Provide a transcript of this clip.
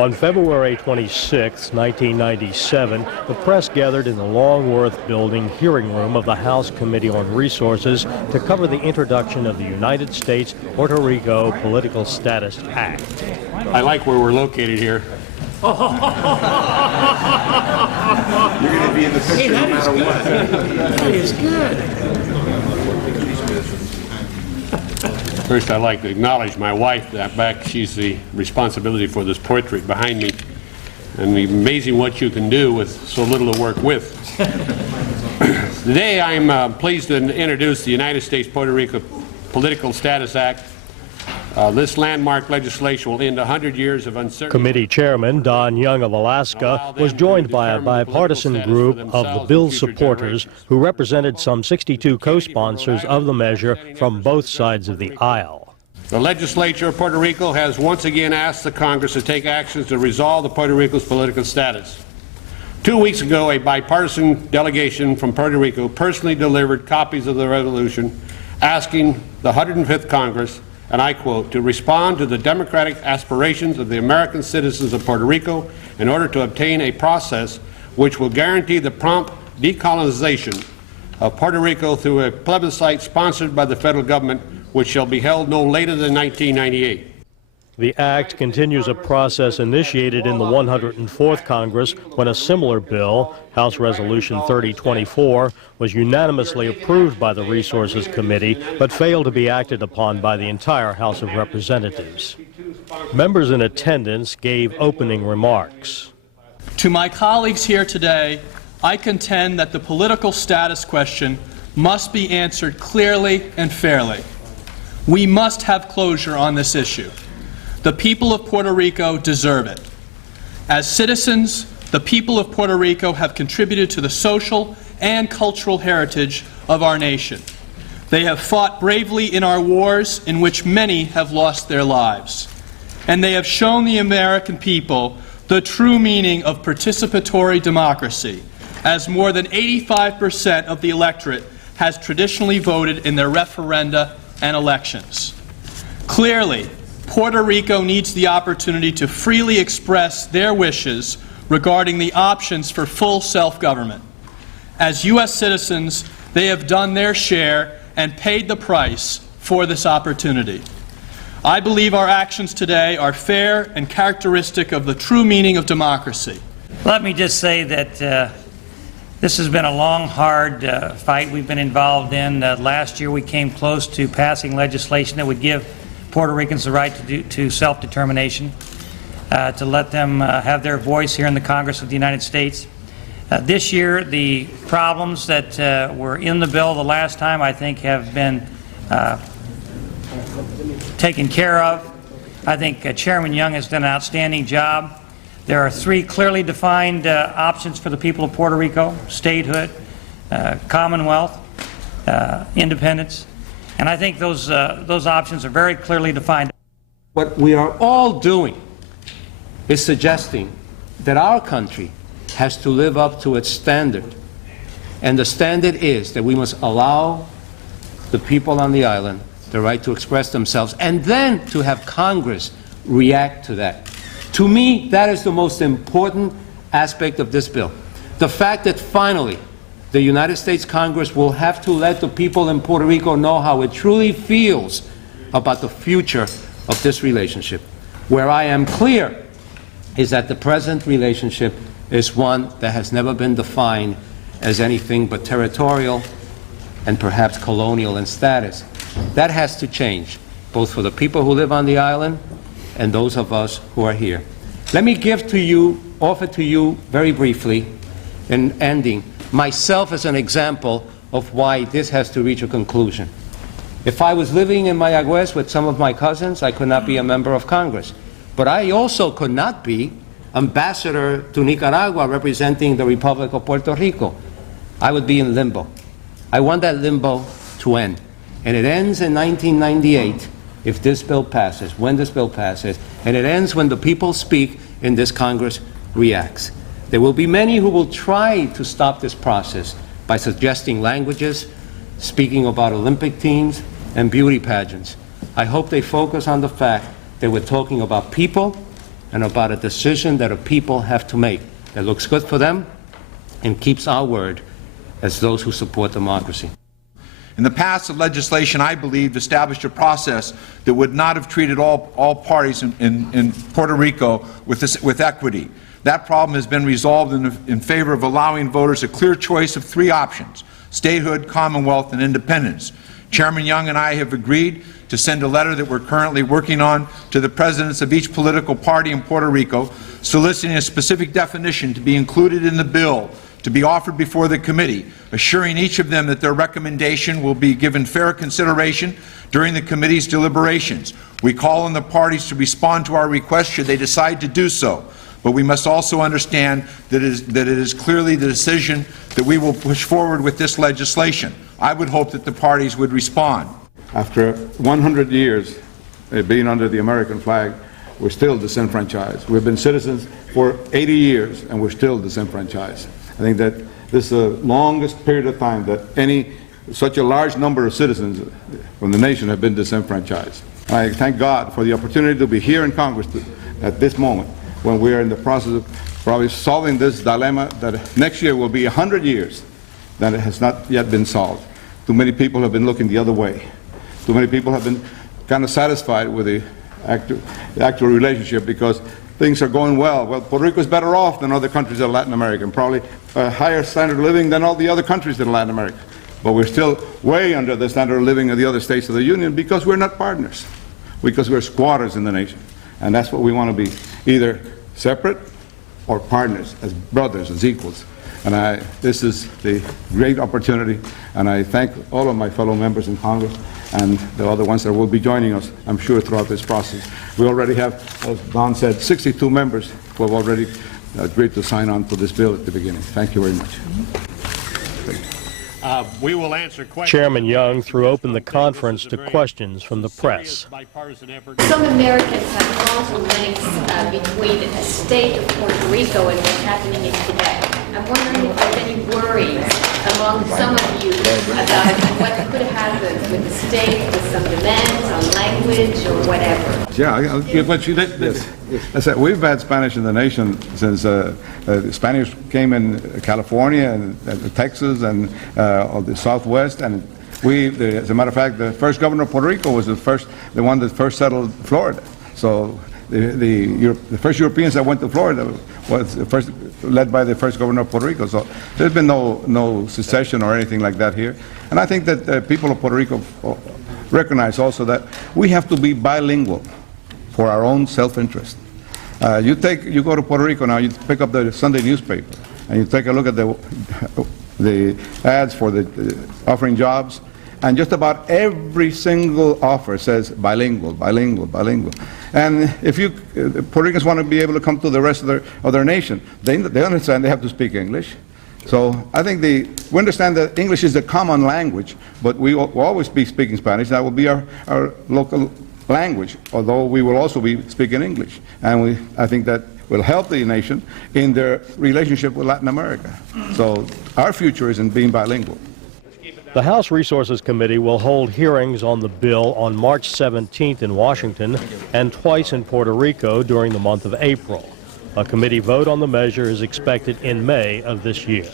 On February 26, 1997, the press gathered in the Longworth Building hearing room of the House Committee on Resources to cover the introduction of the United States Puerto Rico Political Status Act. I like where we're located here. You're going to be in the picture no matter what. That is good. First, I'd like to acknowledge my wife. She's the responsibility for this portrait behind me. And amazing what you can do with so little to work with. Today, I'm pleased to introduce the United States Puerto Rico Political Status Act. This landmark legislation will end 100 years of uncertainty. Committee Chairman Don Young of Alaska was joined by a bipartisan group of the bill's supporters who represented some 62 co-sponsors of the measure from both sides of the aisle. The legislature of Puerto Rico has once again asked the Congress to take actions to resolve the Puerto Rico's political status. 2 weeks ago, a bipartisan delegation from Puerto Rico personally delivered copies of the resolution asking the 105th Congress, and I quote, to respond to the democratic aspirations of the American citizens of Puerto Rico in order to obtain a process which will guarantee the prompt decolonization of Puerto Rico through a plebiscite sponsored by the federal government, which shall be held no later than 1998. The act continues a process initiated in the 104th Congress when a similar bill, House Resolution 3024, was unanimously approved by the Resources Committee but failed to be acted upon by the entire House of Representatives. Members in attendance gave opening remarks. To my colleagues here today, I contend that the political status question must be answered clearly and fairly. We must have closure on this issue. The people of Puerto Rico deserve it. As citizens, the people of Puerto Rico have contributed to the social and cultural heritage of our nation. They have fought bravely in our wars, in which many have lost their lives. And they have shown the American people the true meaning of participatory democracy, as more than 85% of the electorate has traditionally voted in their referenda and elections. Clearly, Puerto Rico needs the opportunity to freely express their wishes regarding the options for full self-government. As U.S. citizens, they have done their share and paid the price for this opportunity. I believe our actions today are fair and characteristic of the true meaning of democracy. Let me just say that this has been a long, hard fight we've been involved in. Last year we came close to passing legislation that would give Puerto Ricans the right to self-determination, to let them have their voice here in the Congress of the United States. This year, the problems that were in the bill the last time, I think, have been taken care of. I think Chairman Young has done an outstanding job. There are three clearly defined options for the people of Puerto Rico: statehood, Commonwealth, independence. And I think those options are very clearly defined. What we are all doing is suggesting that our country has to live up to its standard. And the standard is that we must allow the people on the island the right to express themselves, and then to have Congress react to that. To me, that is the most important aspect of this bill. The fact that finally the United States Congress will have to let the people in Puerto Rico know how it truly feels about the future of this relationship. Where I am clear is that the present relationship is one that has never been defined as anything but territorial and perhaps colonial in status. That has to change, both for the people who live on the island and those of us who are here. Let me offer to you very briefly, in ending, myself as an example of why this has to reach a conclusion. If I was living in Mayagüez with some of my cousins, I could not be a member of Congress. But I also could not be ambassador to Nicaragua representing the Republic of Puerto Rico. I would be in limbo. I want that limbo to end. And it ends in 1998 if this bill passes, when this bill passes, and it ends when the people speak in this Congress reacts. There will be many who will try to stop this process by suggesting languages, speaking about Olympic teams and beauty pageants. I hope they focus on the fact that we're talking about people and about a decision that our people have to make that looks good for them and keeps our word as those who support democracy. In the past, the legislation, I believed, established a process that would not have treated all parties in Puerto Rico with equity. That problem has been resolved in favor of allowing voters a clear choice of three options: statehood, Commonwealth, and independence. Chairman Young and I have agreed to send a letter that we're currently working on to the presidents of each political party in Puerto Rico, soliciting a specific definition to be included in the bill to be offered before the committee, assuring each of them that their recommendation will be given fair consideration during the committee's deliberations. We call on the parties to respond to our request should they decide to do so, but we must also understand that it is clearly the decision that we will push forward with this legislation. I would hope that the parties would respond. After 100 years being under the American flag, we're still disenfranchised. We've been citizens for 80 years, and we're still disenfranchised. I think that this is the longest period of time that such a large number of citizens from the nation have been disenfranchised. And I thank God for the opportunity to be here in Congress at this moment, when we are in the process of probably solving this dilemma that next year will be 100 years that it has not yet been solved. Too many people have been looking the other way. Too many people have been kind of satisfied with the actual relationship because things are going well. Well, Puerto Rico is better off than other countries in Latin America, and probably a higher standard of living than all the other countries in Latin America. But we're still way under the standard of living of the other states of the Union because we're not partners, because we're squatters in the nation. And that's what we want to be, either separate or partners, as brothers, as equals. And this is the great opportunity, and I thank all of my fellow members in Congress and the other ones that will be joining us, I'm sure, throughout this process. We already have, as Don said, 62 members who have already agreed to sign on to this bill at the beginning. Thank you very much. We will answer questions. Chairman Young threw open the conference to questions from the press. Some Americans have causal links between the state of Puerto Rico and what's happening in today. I'm wondering if there's any worries among some of you about what could happen with the state, with some demands on language or whatever. Yeah, yes. I said, we've had Spanish in the nation since the Spanish came in California and Texas and the Southwest, and as a matter of fact, the first governor of Puerto Rico was the one that first settled Florida. So the first Europeans that went to Florida was led by the first governor of Puerto Rico. So there's been no secession or anything like that here. And I think that the people of Puerto Rico recognize also that we have to be bilingual for our own self-interest. You go to Puerto Rico now, you pick up the Sunday newspaper, and you take a look at the ads for the offering jobs, and just about every single offer says bilingual, bilingual, bilingual. And if Puerto Ricans want to be able to come to the rest of their nation, they understand they have to speak English. So I think we understand that English is the common language, but we will always be speaking Spanish. That will be our local language, although we will also be speaking English. And I think that will help the nation in their relationship with Latin America. So our future is in being bilingual. The House Resources Committee will hold hearings on the bill on March 17th in Washington and twice in Puerto Rico during the month of April. A committee vote on the measure is expected in May of this year.